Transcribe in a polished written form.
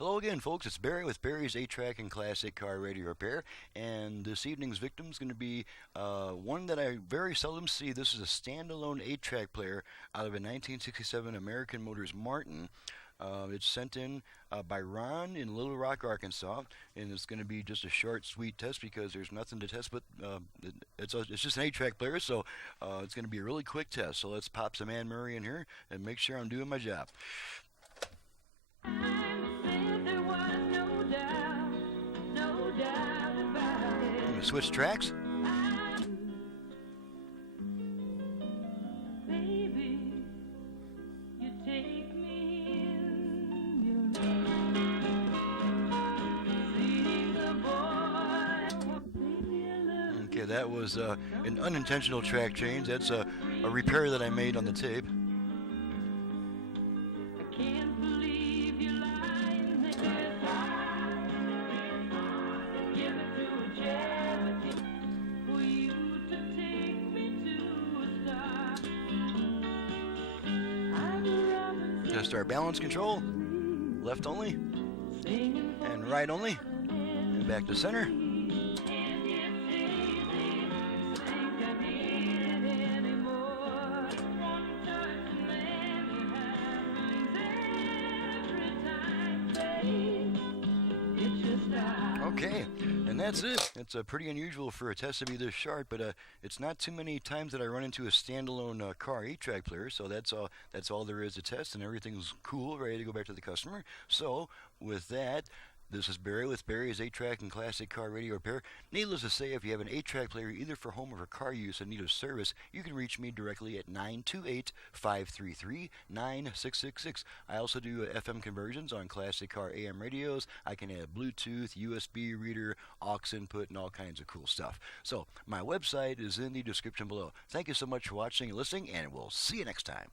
Hello again, folks. It's Barry with Barry's 8-Track and Classic Car Radio Repair. And this evening's victim is going to be one that I very seldom see. This is a standalone 8-track player out of a 1967 American Motors Martin. It's sent in by Ron in Little Rock, Arkansas, and it's going to be just a short, sweet test because there's nothing to test, but it's just an 8-track player, so it's going to be a really quick test. So let's pop some Anne Murray in here and make sure I'm doing my job. I'm going to switch tracks. Okay, that was an unintentional track change. That's a repair that I made on the tape. Just our balance control, left only, and right only, and back to center. Okay, and that's it. It's pretty unusual for a test to be this short, but it's not too many times that I run into a standalone car 8-track player, so that's all there is to test, and everything's cool, ready to go back to the customer. So, with that, this is Barry with Barry's 8-Track and Classic Car Radio Repair. Needless to say, if you have an 8-track player either for home or for car use and need of service, you can reach me directly at 928-533-9666. I also do FM conversions on classic car AM radios. I can add Bluetooth, USB reader, aux input, and all kinds of cool stuff. So, my website is in the description below. Thank you so much for watching and listening, and we'll see you next time.